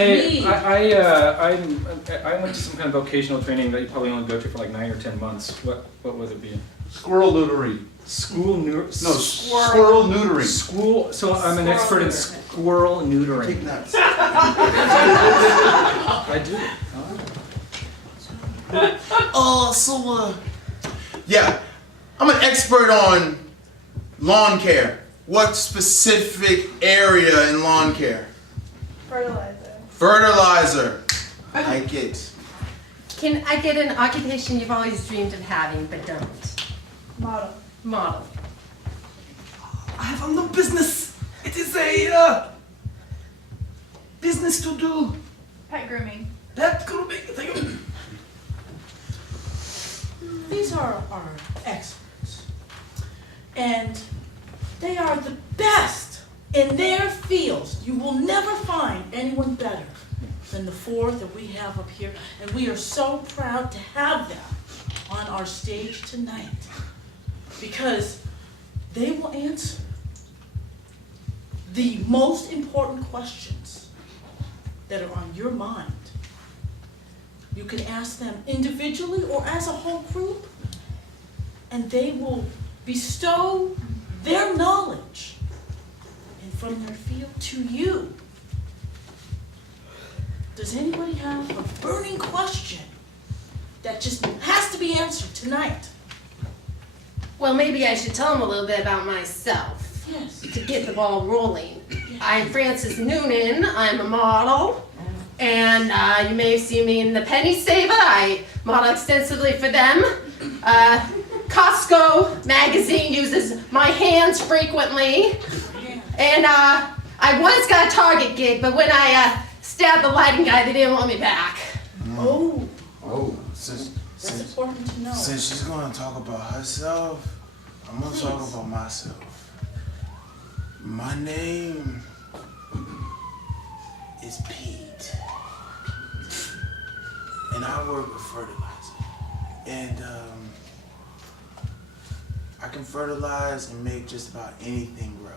Hey, I went to some kind of vocational training that you probably only go to for like 9 or 10 months. What would it be? Squirrel neutering. Squirrel neutering. So I'm an expert in squirrel neutering. Take nuts. I do. Yeah, I'm an expert on lawn care. What specific area in lawn care? Fertilizer. I like it. Can I get an occupation you've always dreamed of having but don't? Model. I have no business. It is a business to do. Pet grooming. Pet grooming. Thank you. These are our experts, and they are the best in their fields. You will never find anyone better than the four that we have up here, and we are so proud to have them on our stage tonight because they will answer the most important questions that are on your mind. You can ask them individually or as a whole group, and they will bestow their knowledge and from their field to you. Does anybody have a burning question that just has to be answered tonight? Well, maybe I should tell them a little bit about myself Yes. to get the ball rolling. I'm Frances Noonan. I'm a model. And you may have seen me in the Penny Saver. I model extensively for them. Costco magazine uses my hands frequently. And I once got a Target gig, but when I stabbed the lighting guy, they didn't want me back. Oh, Since that's important to know. she's gonna talk about herself, I'm gonna talk Please. about myself. My name is Pete, and I work with fertilizer. And I can fertilize and make just about anything grow.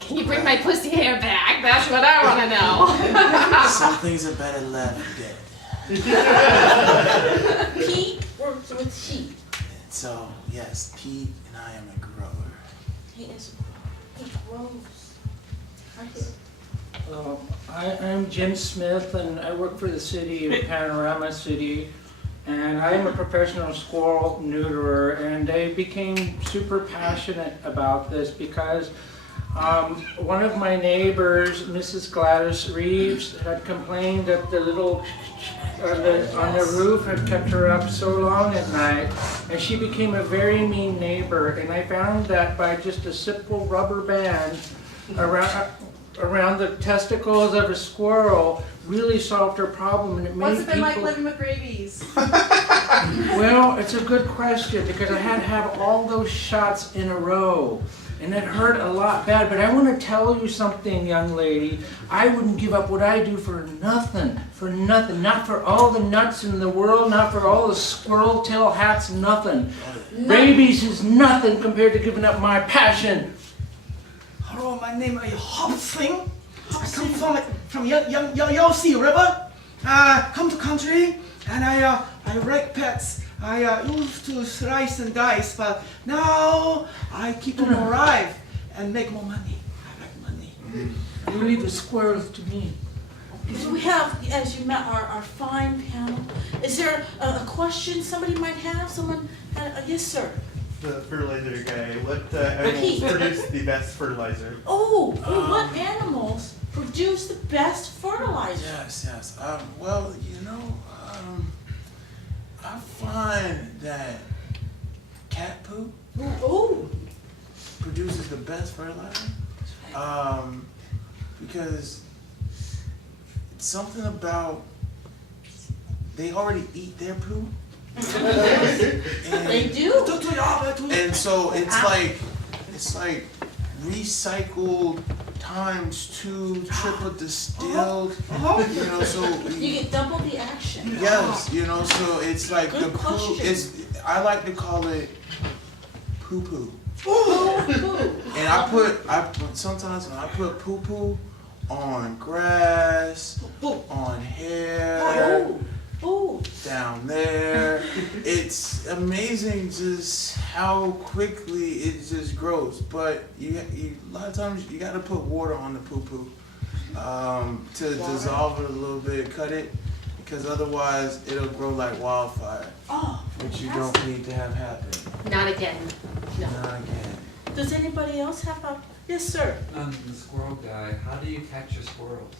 Can you bring my pussy hair back? That's what I want to know. Some things are better left dead. Pete works with heat. So yes, Pete and I am a grower. He grows. Right here. I'm Jim Smith, and I work for the city of Panorama City, and I am a professional squirrel neuterer, and I became super passionate about this because one of my neighbors, Mrs. Gladys Reeves, had complained that the little on the roof had kept her up so long at night, and she became a very mean neighbor. And I found that by just a simple rubber band around the testicles of a squirrel really solved her problem, and it made What's it been like people. living with rabies? Well, it's a good question because I had to have all those shots in a row. And it hurt a lot bad, but I want to tell you something, young lady. I wouldn't give up what I do for nothing, not for all the nuts in the world, not for all the squirrel tail hats, nothing. Rabies is nothing compared to giving up my passion. Hello, my name is Hopsing. I come from Yangtze River. Come to country, and I rake pets. I used to slice and dice, but now I keep them alive and make more money. I like money. You leave the squirrels to me. So we have, as you met, our fine panel. Is there a question somebody might have? Someone? Yes, sir. The fertilizer guy, what animals produce the best fertilizer? What animals produce the best fertilizer? Yes. Well, I find that cat poop produces the best fertilizer. Because it's something about they already eat their poop. They do. And so it's like recycled times 2, triple distilled. So You get double the action. yes, so it's like Good the poo question. is. I like to call it poo poo. Poo-poo. And sometimes when I put poo poo on grass, on hair, Oh, down there. It's amazing just how quickly it just grows. But you a lot of times you gotta put water on the poo-poo to dissolve it a little bit, cut it, because otherwise it'll grow like wildfire, oh. which you don't need to have happen. Not again. No. Not again. Does anybody else have a, yes, sir? The squirrel guy, how do you catch your squirrels?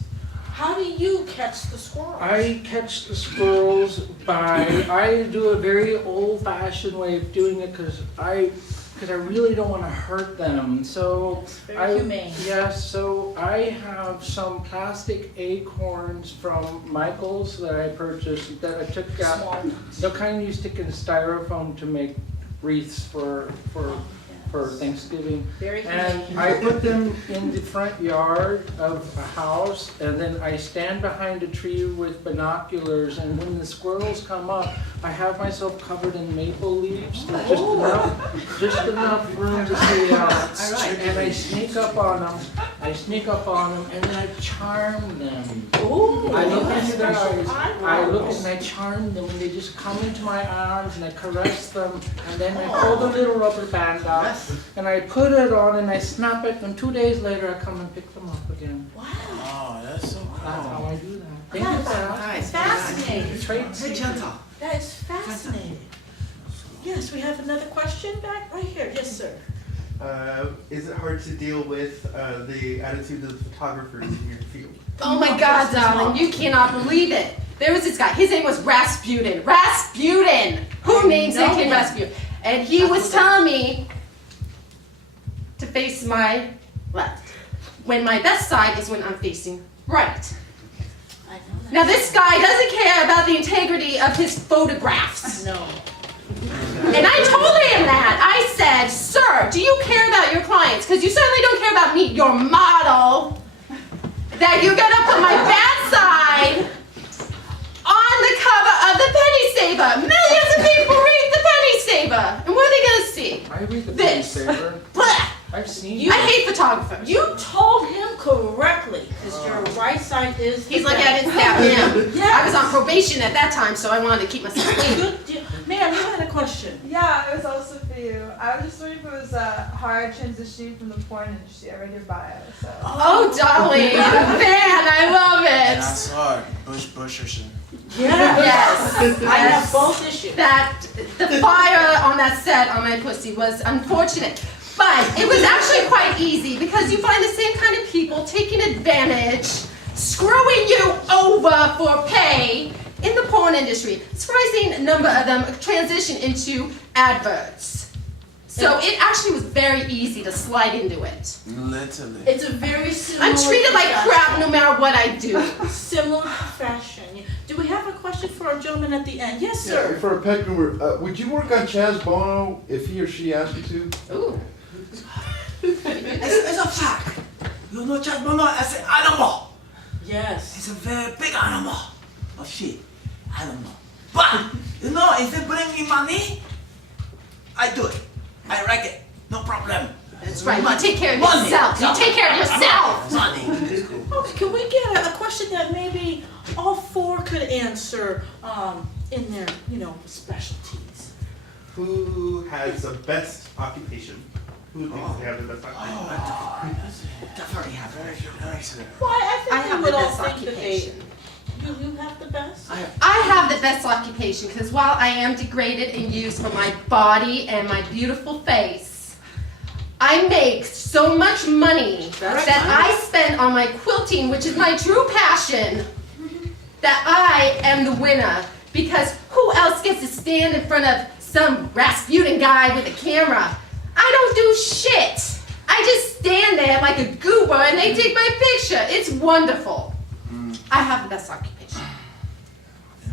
How do you catch the squirrels? I catch the squirrels I do a very old-fashioned way of doing it because I really don't want to hurt them. So Very humane. Yes, so I have some plastic acorns from Michael's that I purchased that I took out. Small. The kind you stick in styrofoam to make wreaths for Thanksgiving. Very And humane. I put them in the front yard of a house, and then I stand behind a tree with binoculars, and when the squirrels come up, I have myself covered in maple leaves, just enough room to see out. And I sneak up on them, and then I charm them. Ooh, I look yes, into their special eyes, I look and I charm them, and they just come into my arms, and I caress them, and then I pull the little rubber band out, and I put it on, and I snap it, and 2 days later I come and pick them up again. Wow, Oh, that's so That's how cool. I do that. Thank you for asking. fascinating. Traits. That is fascinating. Yes, we have another question back right here. Yes, sir. Is it hard to deal with the attitude of the photographers in your field? Oh my God, darling, you cannot believe it. There was this guy, his name was Rasputin. Rasputin! Who names their kid Rasputin? And he was telling me to face my left, when my best side is when I'm facing right. I know that. Now this guy doesn't care about the integrity of his photographs. No. And I told him that. I said, sir, do you care about your clients? Because you certainly don't care about me, your model. That you're gonna put my bad side on the cover of the Penny Saver. Millions of people read the Penny Saver. And what are they gonna see? I read the This. newspaper. Blah! I've seen You- I hate photographers. You told him correctly, because your right side is the He's like, I best. didn't stab him. Yes. I was on probation at that time, so I wanted to keep myself clean. Good deal. Ma'am, you had a question. Yeah, it was also for you. I was just wondering if it was hard transitioning from the porn industry. I read your bio, so. Oh, darling, man, I love it. That's hard. Busherson. Yes. I have both issues. That the fire on that set on my pussy was unfortunate. But it was actually quite easy because you find the same kind of people taking advantage, screwing you over for pay in the porn industry. A surprising number of them transition into adverts. So it actually was very easy to slide into it. Literally. It's a very similar. I'm treated like crap no matter what I do. Similar profession. Do we have a question for our gentleman at the end? Yes, Yeah, sir. for a pet groomer, would you work on Chaz Bono if he or she asked you to? Ooh. It's a fact. You know Chad Bono as an animal. Yes. It's a very big animal. Oh shit, animal. But you know, if it bring me money, I do it. I like it. No problem. That's right. You take care of Money. yourself. You take care of yourself. Money. Okay, can we get a question that maybe all four could answer in their, specialties? Who has the best occupation? Who thinks they have the best occupation? Definitely have it. Well, I think I we have would the all best think that occupation. you have the best? I have the best occupation because while I am degraded and used for my body and my beautiful face, I make so much money that I spend on my quilting, which is my true passion, that I am the winner. Because who else gets to stand in front of some Rasputin guy with a camera? I don't do shit. I just stand there like a goober and they take my picture. It's wonderful. I have the best occupation.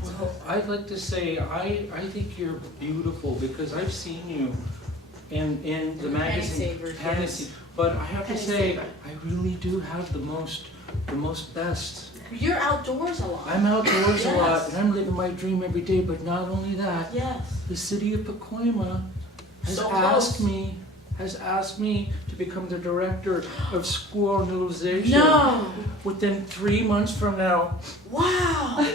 Well, I'd like to say I think you're beautiful because I've seen you in the magazine. Saver, Penny yes. Saver. But I have to Penny say Saver. I really do have the most best. You're outdoors a lot. I'm outdoors a lot Yes. and I'm living my dream every day. But not only that, Yes. the city of Pacoima has So asked close. me has asked me to become the director of school utilization. No. Within 3 months from now. Wow.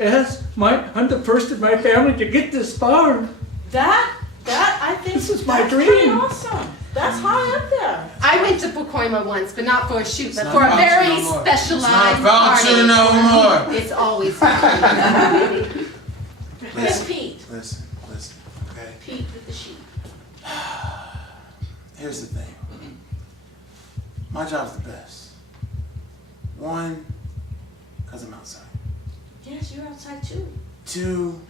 Yes, I'm the first in my family to get this far. That I think This is my that's pretty dream. awesome. That's high up there. I went to Pacoima once, but not for a shoot, but not for a voucher very no more. specialized It's not voucher party. no more. It's always fun. Here's Pete. Listen, okay? Pete with the sheep. Here's the thing. My job's the best. One, because I'm outside. Yes, you're outside too. Two,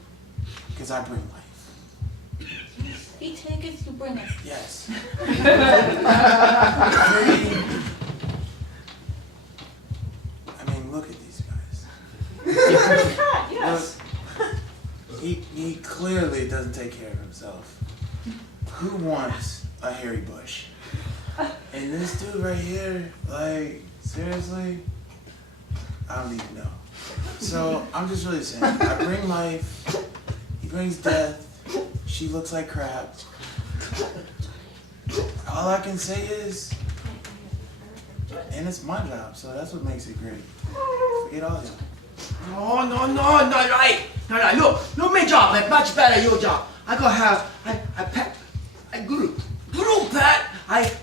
because I bring life. He taketh, you bring it. Yes. Three, I mean, look at these guys. Pretty cut, yes. He clearly doesn't take care of himself. Who wants a hairy bush? And this dude right here, like, seriously? I don't even know. So, I'm just really saying, I bring life, he brings death, she looks like crap. All I can say is, and it's my job, so that's what makes it great. Forget all y'all. No, not right. Not right. Look, my job, like much better your job. I gotta have, I pet, I guru pet.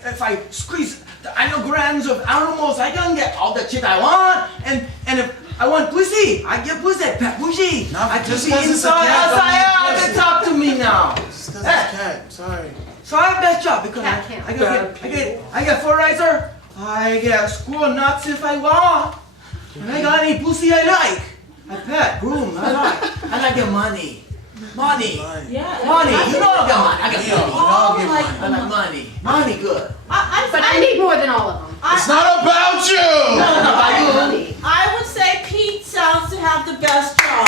If I squeeze the anagrams of animals, I can get all the shit I want. And if I want pussy, I get pussy, pet pussy. Not I just pussy 'cause it's a inside, cat, don't outside. mean They pussy. talk to me now. Just because it's a cat, sorry. So I have best job because Cat can't. I get fertilizer, I get squirrel nuts if I want, and I got any pussy I like. I pet, groom, I like, and I get money. Money. Yeah. Money. You know I get money. I get Yeah, money. we all get like money. I like money. Money good. But I need more than all of them. It's not about you! I need money. I would say Pete sounds to have the best job.